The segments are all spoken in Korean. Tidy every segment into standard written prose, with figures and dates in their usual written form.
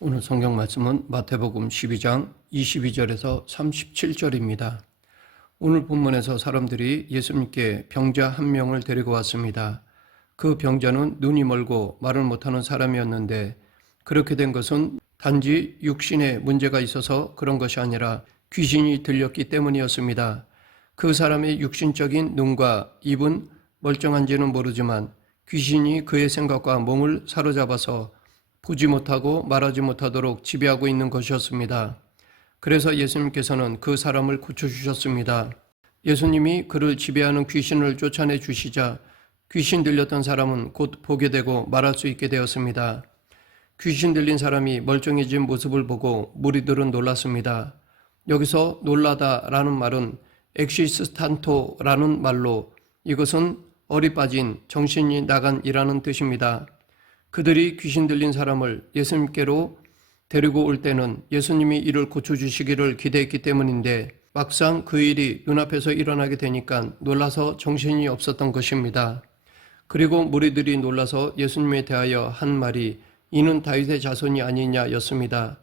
오늘 성경 말씀은 마태복음 12장 22절에서 37절입니다. 오늘 본문에서 사람들이 예수님께 병자 한 명을 데리고 왔습니다. 그 병자는 눈이 멀고 말을 못하는 사람이었는데 그렇게 된 것은 단지 육신에 문제가 있어서 그런 것이 아니라 귀신이 들렸기 때문이었습니다. 그 사람의 육신적인 눈과 입은 멀쩡한지는 모르지만 귀신이 그의 생각과 몸을 사로잡아서 보지 못하고 말하지 못하도록 지배하고 있는 것이었습니다. 그래서 예수님께서는 그 사람을 고쳐주셨습니다. 예수님이 그를 지배하는 귀신을 쫓아내 주시자 귀신 들렸던 사람은 곧 보게 되고 말할 수 있게 되었습니다. 귀신 들린 사람이 멀쩡해진 모습을 보고 무리들은 놀랐습니다. 여기서 놀라다라는 말은 엑시스탄토라는 말로 이것은 얼이 빠진 정신이 나간이라는 뜻입니다. 그들이 귀신 들린 사람을 예수님께로 데리고 올 때는 예수님이 이를 고쳐주시기를 기대했기 때문인데 막상 그 일이 눈앞에서 일어나게 되니까 놀라서 정신이 없었던 것입니다. 그리고 무리들이 놀라서 예수님에 대하여 한 말이 이는 다윗의 자손이 아니냐였습니다.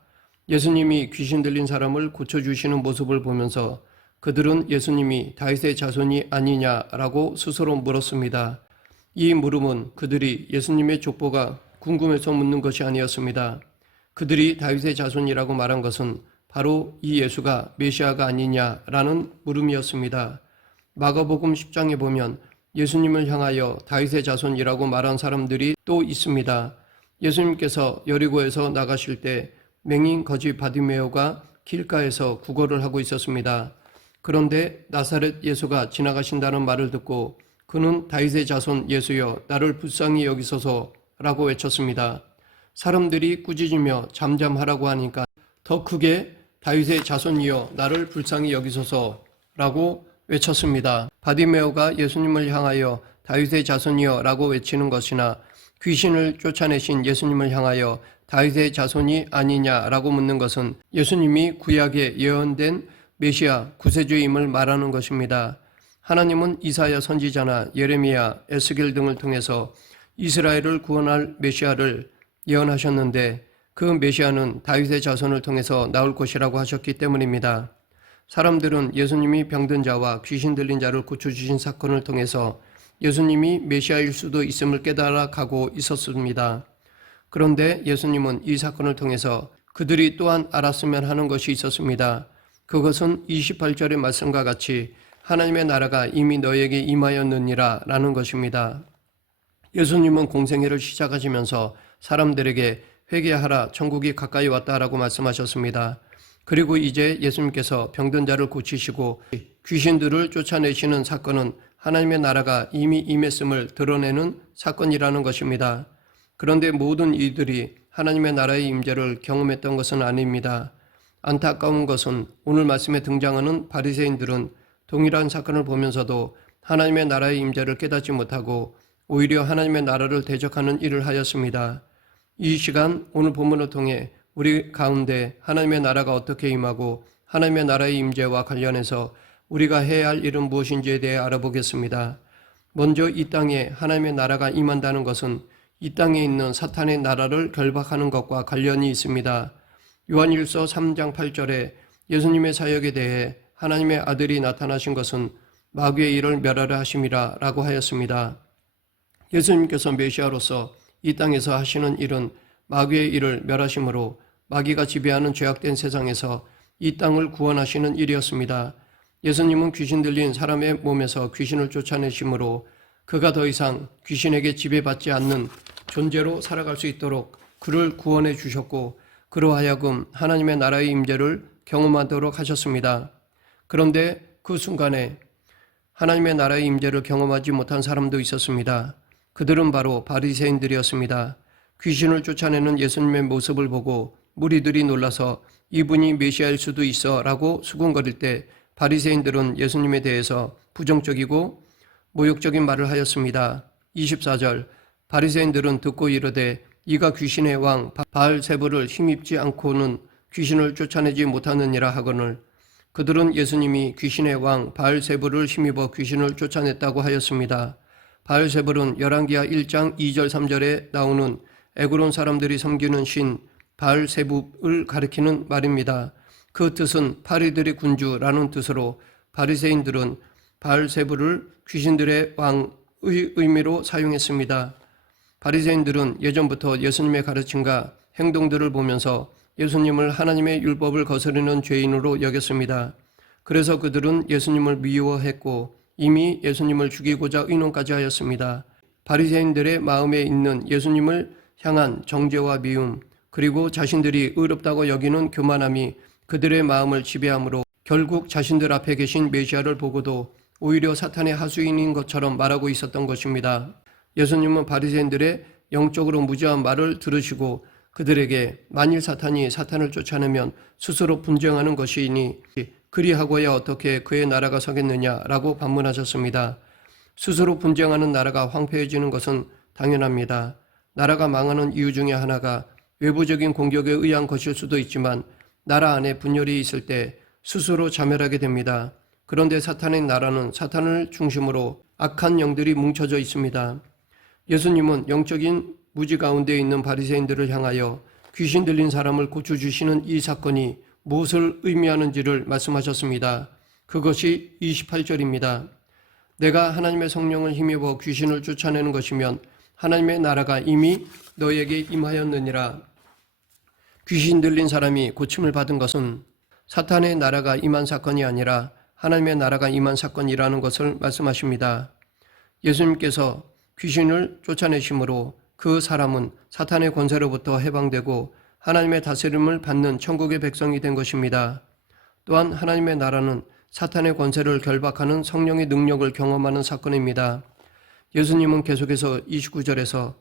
예수님이 귀신 들린 사람을 고쳐주시는 모습을 보면서 그들은 예수님이 다윗의 자손이 아니냐라고 스스로 물었습니다. 이 물음은 그들이 예수님의 족보가 궁금해서 묻는 것이 아니었습니다. 그들이 다윗의 자손이라고 말한 것은 바로 이 예수가 메시아가 아니냐라는 물음이었습니다. 마가복음 10장에 보면 예수님을 향하여 다윗의 자손이라고 말한 사람들이 또 있습니다. 예수님께서 여리고에서 나가실 때 맹인 거지 바디메오가 길가에서 구걸을 하고 있었습니다. 그런데 나사렛 예수가 지나가신다는 말을 듣고 그는 다윗의 자손 예수여 나를 불쌍히 여기소서 라고 외쳤습니다. 사람들이 꾸짖으며 잠잠하라고 하니까 더 크게 다윗의 자손이여 나를 불쌍히 여기소서 라고 외쳤습니다. 바디메오가 예수님을 향하여 다윗의 자손이여 라고 외치는 것이나 귀신을 쫓아내신 예수님을 향하여 다윗의 자손이 아니냐라고 묻는 것은 예수님이 구약에 예언된 메시아 구세주임을 말하는 것입니다. 하나님은 이사야 선지자나 예레미야, 에스겔 등을 통해서 이스라엘을 구원할 메시아를 예언하셨는데 그 메시아는 다윗의 자손을 통해서 나올 것이라고 하셨기 때문입니다. 사람들은 예수님이 병든 자와 귀신 들린 자를 고쳐주신 사건을 통해서 예수님이 메시아일 수도 있음을 깨달아 가고 있었습니다. 그런데 예수님은 이 사건을 통해서 그들이 또한 알았으면 하는 것이 있었습니다. 그것은 28절의 말씀과 같이 하나님의 나라가 이미 너에게 임하였느니라 라는 것입니다. 예수님은 공생애를 시작하시면서 사람들에게 회개하라 천국이 가까이 왔다라고 말씀하셨습니다. 그리고 이제 예수님께서 병든 자를 고치시고 귀신들을 쫓아내시는 사건은 하나님의 나라가 이미 임했음을 드러내는 사건이라는 것입니다. 그런데 모든 이들이 하나님의 나라의 임재를 경험했던 것은 아닙니다. 안타까운 것은 오늘 말씀에 등장하는 바리새인들은 동일한 사건을 보면서도 하나님의 나라의 임재를 깨닫지 못하고 오히려 하나님의 나라를 대적하는 일을 하였습니다. 이 시간 오늘 본문을 통해 우리 가운데 하나님의 나라가 어떻게 임하고 하나님의 나라의 임재와 관련해서 우리가 해야 할 일은 무엇인지에 대해 알아보겠습니다. 먼저 이 땅에 하나님의 나라가 임한다는 것은 이 땅에 있는 사탄의 나라를 결박하는 것과 관련이 있습니다. 요한일서 3장 8절에 예수님의 사역에 대해 하나님의 아들이 나타나신 것은 마귀의 일을 멸하려 하심이라 라고 하였습니다. 예수님께서 메시아로서 이 땅에서 하시는 일은 마귀의 일을 멸하심으로 마귀가 지배하는 죄악된 세상에서 이 땅을 구원하시는 일이었습니다. 예수님은 귀신 들린 사람의 몸에서 귀신을 쫓아내심으로 그가 더 이상 귀신에게 지배받지 않는 존재로 살아갈 수 있도록 그를 구원해 주셨고 그로 하여금 하나님의 나라의 임재를 경험하도록 하셨습니다. 그런데 그 순간에 하나님의 나라의 임재를 경험하지 못한 사람도 있었습니다. 그들은 바로 바리새인들이었습니다. 귀신을 쫓아내는 예수님의 모습을 보고 무리들이 놀라서 이분이 메시아일 수도 있어 라고 수군거릴 때 바리새인들은 예수님에 대해서 부정적이고 모욕적인 말을 하였습니다. 24절 바리새인들은 듣고 이르되 이가 귀신의 왕 바알세불을 힘입지 않고는 귀신을 쫓아내지 못하느니라 하거늘 그들은 예수님이 귀신의 왕 바알세불을 힘입어 귀신을 쫓아냈다고 하였습니다. 바알세불은 열왕기하 1장 2절 3절에 나오는 에그론 사람들이 섬기는 신 바알세붑을 가리키는 말입니다. 그 뜻은 파리들의 군주라는 뜻으로 바리새인들은 바알세붑을 귀신들의 왕의 의미로 사용했습니다. 바리새인들은 예전부터 예수님의 가르침과 행동들을 보면서 예수님을 하나님의 율법을 거스르는 죄인으로 여겼습니다. 그래서 그들은 예수님을 미워했고 이미 예수님을 죽이고자 의논까지 하였습니다. 바리새인들의 마음에 있는 예수님을 향한 정죄와 미움, 그리고 자신들이 의롭다고 여기는 교만함이 그들의 마음을 지배하므로 결국 자신들 앞에 계신 메시아를 보고도 오히려 사탄의 하수인인 것처럼 말하고 있었던 것입니다. 예수님은 바리새인들의 영적으로 무지한 말을 들으시고 그들에게 만일 사탄이 사탄을 쫓아내면 스스로 분쟁하는 것이니 그리하고야 어떻게 그의 나라가 서겠느냐라고 반문하셨습니다. 스스로 분쟁하는 나라가 황폐해지는 것은 당연합니다. 나라가 망하는 이유 중에 하나가 외부적인 공격에 의한 것일 수도 있지만 나라 안에 분열이 있을 때 스스로 자멸하게 됩니다. 그런데 사탄의 나라는 사탄을 중심으로 악한 영들이 뭉쳐져 있습니다. 예수님은 영적인 무지 가운데 있는 바리새인들을 향하여 귀신 들린 사람을 고쳐주시는 이 사건이 무엇을 의미하는지를 말씀하셨습니다. 그것이 28절입니다. 내가 하나님의 성령을 힘입어 귀신을 쫓아내는 것이면 하나님의 나라가 이미 너에게 임하였느니라. 귀신 들린 사람이 고침을 받은 것은 사탄의 나라가 임한 사건이 아니라 하나님의 나라가 임한 사건이라는 것을 말씀하십니다. 예수님께서 귀신을 쫓아내심으로 그 사람은 사탄의 권세로부터 해방되고 하나님의 다스림을 받는 천국의 백성이 된 것입니다. 또한 하나님의 나라는 사탄의 권세를 결박하는 성령의 능력을 경험하는 사건입니다. 예수님은 계속해서 29절에서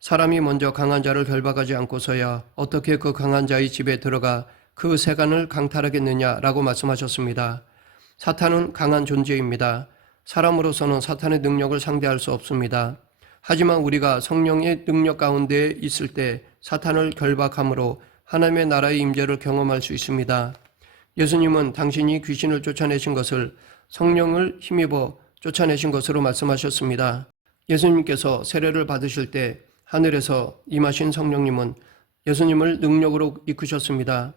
사람이 먼저 강한 자를 결박하지 않고서야 어떻게 그 강한 자의 집에 들어가 그 세간을 강탈하겠느냐라고 말씀하셨습니다. 사탄은 강한 존재입니다. 사람으로서는 사탄의 능력을 상대할 수 없습니다. 하지만 우리가 성령의 능력 가운데 있을 때 사탄을 결박함으로 하나님의 나라의 임재를 경험할 수 있습니다. 예수님은 당신이 귀신을 쫓아내신 것을 성령을 힘입어 쫓아내신 것으로 말씀하셨습니다. 예수님께서 세례를 받으실 때 하늘에서 임하신 성령님은 예수님을 능력으로 이끄셨습니다.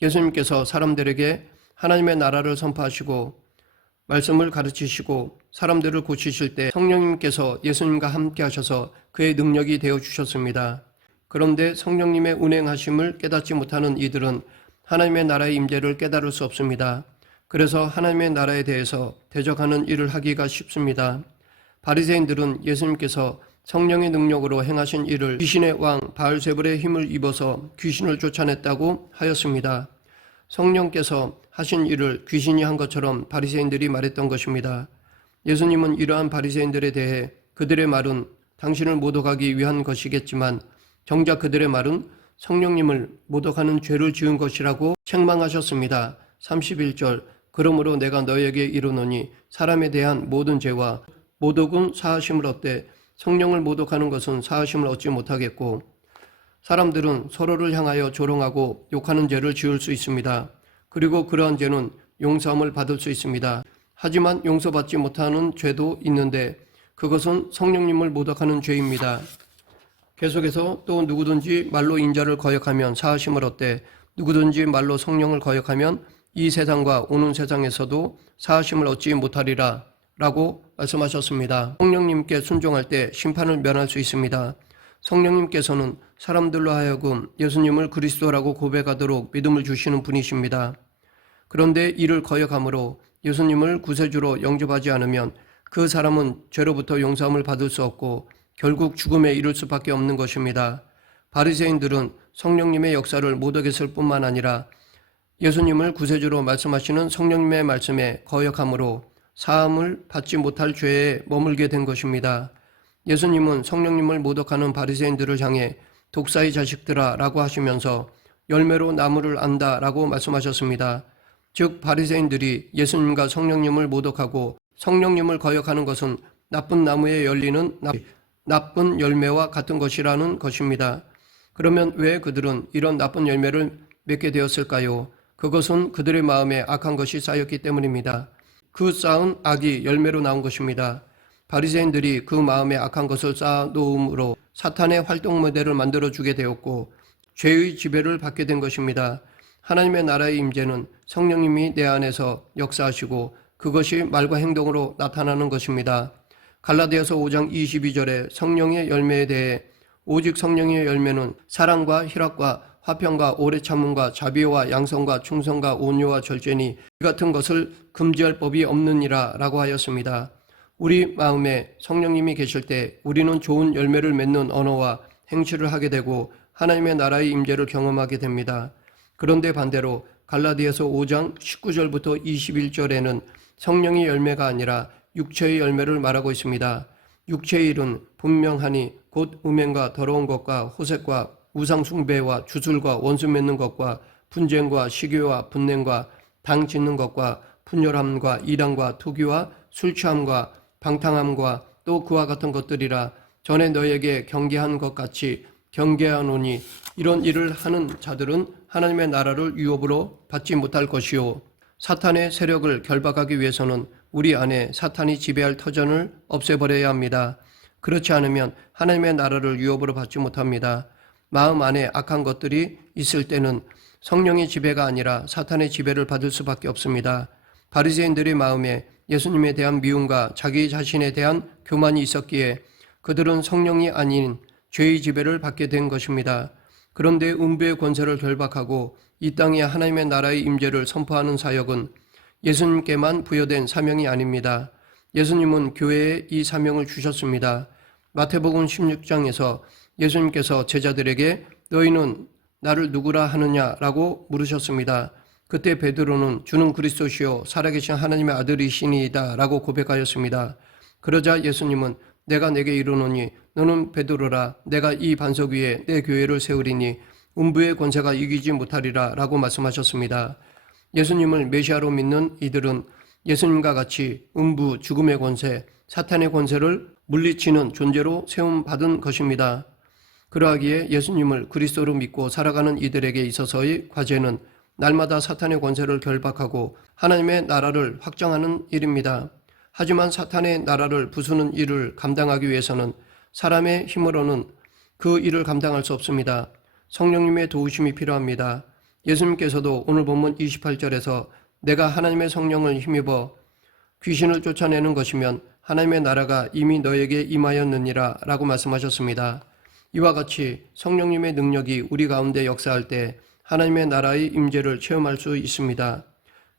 예수님께서 사람들에게 하나님의 나라를 선포하시고 말씀을 가르치시고 사람들을 고치실 때 성령님께서 예수님과 함께 하셔서 그의 능력이 되어주셨습니다. 그런데 성령님의 운행하심을 깨닫지 못하는 이들은 하나님의 나라의 임재를 깨달을 수 없습니다. 그래서 하나님의 나라에 대해서 대적하는 일을 하기가 쉽습니다. 바리새인들은 예수님께서 성령의 능력으로 행하신 일을 귀신의 왕 바알세불의 힘을 입어서 귀신을 쫓아냈다고 하였습니다. 성령께서 하신 일을 귀신이 한 것처럼 바리새인들이 말했던 것입니다. 예수님은 이러한 바리새인들에 대해 그들의 말은 당신을 모독하기 위한 것이겠지만 정작 그들의 말은 성령님을 모독하는 죄를 지은 것이라고 책망하셨습니다. 31절 그러므로 내가 너에게 이르노니 사람에 대한 모든 죄와 모독은 사하심을 얻되 성령을 모독하는 것은 사하심을 얻지 못하겠고 사람들은 서로를 향하여 조롱하고 욕하는 죄를 지을 수 있습니다. 그리고 그러한 죄는 용서함을 받을 수 있습니다. 하지만 용서받지 못하는 죄도 있는데 그것은 성령님을 모독하는 죄입니다. 계속해서 또 누구든지 말로 인자를 거역하면 사하심을 얻되 누구든지 말로 성령을 거역하면 이 세상과 오는 세상에서도 사하심을 얻지 못하리라 라고 말씀하셨습니다. 성령님께 순종할 때 심판을 면할 수 있습니다. 성령님께서는 사람들로 하여금 예수님을 그리스도라고 고백하도록 믿음을 주시는 분이십니다. 그런데 이를 거역함으로 예수님을 구세주로 영접하지 않으면 그 사람은 죄로부터 용서함을 받을 수 없고 결국 죽음에 이를 수밖에 없는 것입니다. 바리새인들은 성령님의 역사를 못 어겼을 뿐만 아니라 예수님을 구세주로 말씀하시는 성령님의 말씀에 거역함으로 사함을 받지 못할 죄에 머물게 된 것입니다. 예수님은 성령님을 모독하는 바리새인들을 향해 독사의 자식들아 라고 하시면서 열매로 나무를 안다 라고 말씀하셨습니다. 즉 바리새인들이 예수님과 성령님을 모독하고 성령님을 거역하는 것은 나쁜 나무에 열리는 나쁜 열매와 같은 것이라는 것입니다. 그러면 왜 그들은 이런 나쁜 열매를 맺게 되었을까요? 그것은 그들의 마음에 악한 것이 쌓였기 때문입니다. 그 쌓은 악이 열매로 나온 것입니다. 바리새인들이 그 마음에 악한 것을 쌓아놓음으로 사탄의 활동 모델을 만들어주게 되었고 죄의 지배를 받게 된 것입니다. 하나님의 나라의 임재는 성령님이 내 안에서 역사하시고 그것이 말과 행동으로 나타나는 것입니다. 갈라디아서 5장 22절에 성령의 열매에 대해 오직 성령의 열매는 사랑과 희락과 화평과 오래 참음과 자비와 양성과 충성과 온유와 절제니 이 같은 것을 금지할 법이 없느니라 라고 하였습니다. 우리 마음에 성령님이 계실 때 우리는 좋은 열매를 맺는 언어와 행실을 하게 되고 하나님의 나라의 임재를 경험하게 됩니다. 그런데 반대로 갈라디아서 5장 19절부터 21절에는 성령의 열매가 아니라 육체의 열매를 말하고 있습니다. 육체의 일은 분명하니 곧 음행과 더러운 것과 호색과 우상 숭배와 주술과 원수 맺는 것과 분쟁과 시기와 분냉과 당 짓는 것과 분열함과 이단과 투기와 술 취함과 방탕함과 또 그와 같은 것들이라. 전에 너에게 경계한 것 같이 경계하노니 이런 일을 하는 자들은 하나님의 나라를 유업으로 받지 못할 것이요 사탄의 세력을 결박하기 위해서는 우리 안에 사탄이 지배할 터전을 없애버려야 합니다. 그렇지 않으면 하나님의 나라를 유업으로 받지 못합니다. 마음 안에 악한 것들이 있을 때는 성령의 지배가 아니라 사탄의 지배를 받을 수밖에 없습니다. 바리새인들의 마음에 예수님에 대한 미움과 자기 자신에 대한 교만이 있었기에 그들은 성령이 아닌 죄의 지배를 받게 된 것입니다. 그런데 음부의 권세를 결박하고 이 땅에 하나님의 나라의 임재를 선포하는 사역은 예수님께만 부여된 사명이 아닙니다. 예수님은 교회에 이 사명을 주셨습니다. 마태복음 16장에서 예수님께서 제자들에게 너희는 나를 누구라 하느냐라고 물으셨습니다. 그때 베드로는 주는 그리스도시요 살아계신 하나님의 아들이시니이다 라고 고백하였습니다. 그러자 예수님은 내가 내게 이르노니 너는 베드로라 내가 이 반석 위에 내 교회를 세우리니 음부의 권세가 이기지 못하리라 라고 말씀하셨습니다. 예수님을 메시아로 믿는 이들은 예수님과 같이 음부, 죽음의 권세, 사탄의 권세를 물리치는 존재로 세움받은 것입니다. 그러하기에 예수님을 그리스도로 믿고 살아가는 이들에게 있어서의 과제는 날마다 사탄의 권세를 결박하고 하나님의 나라를 확장하는 일입니다. 하지만 사탄의 나라를 부수는 일을 감당하기 위해서는 사람의 힘으로는 그 일을 감당할 수 없습니다. 성령님의 도우심이 필요합니다. 예수님께서도 오늘 본문 28절에서 내가 하나님의 성령을 힘입어 귀신을 쫓아내는 것이면 하나님의 나라가 이미 너에게 임하였느니라 라고 말씀하셨습니다. 이와 같이 성령님의 능력이 우리 가운데 역사할 때 하나님의 나라의 임재를 체험할 수 있습니다.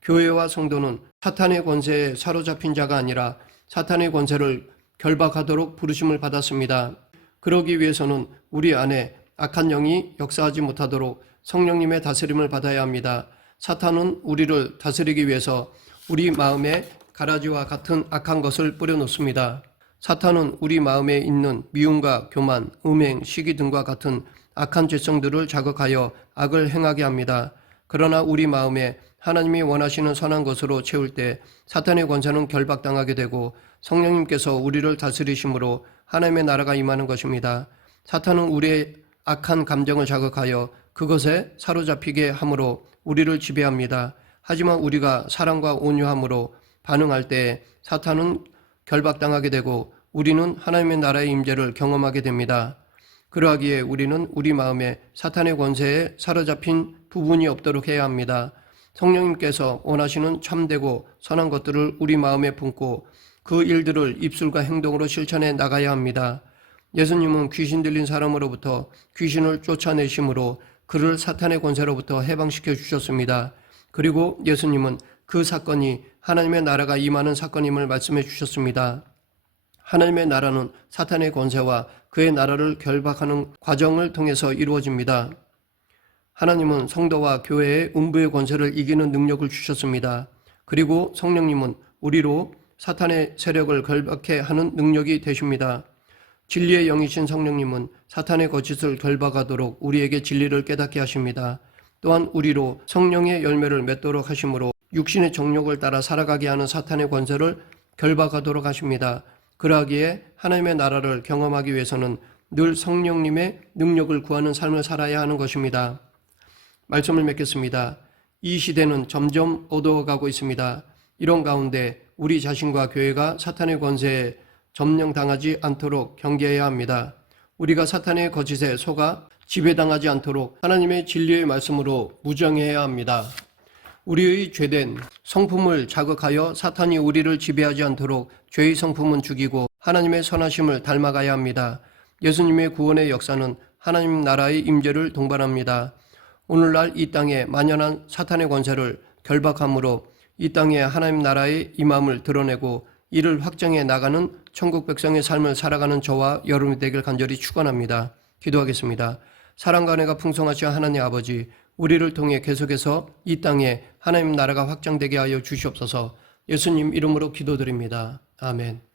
교회와 성도는 사탄의 권세에 사로잡힌 자가 아니라 사탄의 권세를 결박하도록 부르심을 받았습니다. 그러기 위해서는 우리 안에 악한 영이 역사하지 못하도록 성령님의 다스림을 받아야 합니다. 사탄은 우리를 다스리기 위해서 우리 마음에 가라지와 같은 악한 것을 뿌려놓습니다. 사탄은 우리 마음에 있는 미움과 교만, 음행, 시기 등과 같은 악한 죄성들을 자극하여 악을 행하게 합니다. 그러나 우리 마음에 하나님이 원하시는 선한 것으로 채울 때 사탄의 권세는 결박당하게 되고 성령님께서 우리를 다스리심으로 하나님의 나라가 임하는 것입니다. 사탄은 우리의 악한 감정을 자극하여 그것에 사로잡히게 함으로 우리를 지배합니다. 하지만 우리가 사랑과 온유함으로 반응할 때 사탄은 결박당하게 되고 우리는 하나님의 나라의 임재를 경험하게 됩니다. 그러하기에 우리는 우리 마음에 사탄의 권세에 사로잡힌 부분이 없도록 해야 합니다. 성령님께서 원하시는 참되고 선한 것들을 우리 마음에 품고 그 일들을 입술과 행동으로 실천해 나가야 합니다. 예수님은 귀신 들린 사람으로부터 귀신을 쫓아내심으로 그를 사탄의 권세로부터 해방시켜 주셨습니다. 그리고 예수님은 그 사건이 하나님의 나라가 임하는 사건임을 말씀해 주셨습니다. 하나님의 나라는 사탄의 권세와 그의 나라를 결박하는 과정을 통해서 이루어집니다. 하나님은 성도와 교회의 음부의 권세를 이기는 능력을 주셨습니다. 그리고 성령님은 우리로 사탄의 세력을 결박해 하는 능력이 되십니다. 진리의 영이신 성령님은 사탄의 거짓을 결박하도록 우리에게 진리를 깨닫게 하십니다. 또한 우리로 성령의 열매를 맺도록 하심으로 육신의 정욕을 따라 살아가게 하는 사탄의 권세를 결박하도록 하십니다. 그러하기에 하나님의 나라를 경험하기 위해서는 늘 성령님의 능력을 구하는 삶을 살아야 하는 것입니다. 말씀을 맺겠습니다. 이 시대는 점점 어두워가고 있습니다. 이런 가운데 우리 자신과 교회가 사탄의 권세에 점령당하지 않도록 경계해야 합니다. 우리가 사탄의 거짓에 속아 지배당하지 않도록 하나님의 진리의 말씀으로 무장해야 합니다. 우리의 죄된 성품을 자극하여 사탄이 우리를 지배하지 않도록 죄의 성품은 죽이고 하나님의 선하심을 닮아가야 합니다. 예수님의 구원의 역사는 하나님 나라의 임재를 동반합니다. 오늘날 이 땅에 만연한 사탄의 권세를 결박함으로 이 땅에 하나님 나라의 임함을 드러내고 이를 확장해 나가는 천국 백성의 삶을 살아가는 저와 여러분이 되길 간절히 축원합니다. 기도하겠습니다. 사랑과 은혜가 풍성하신 하나님 아버지, 우리를 통해 계속해서 이 땅에 하나님 나라가 확장되게 하여 주시옵소서. 예수님 이름으로 기도드립니다. 아멘.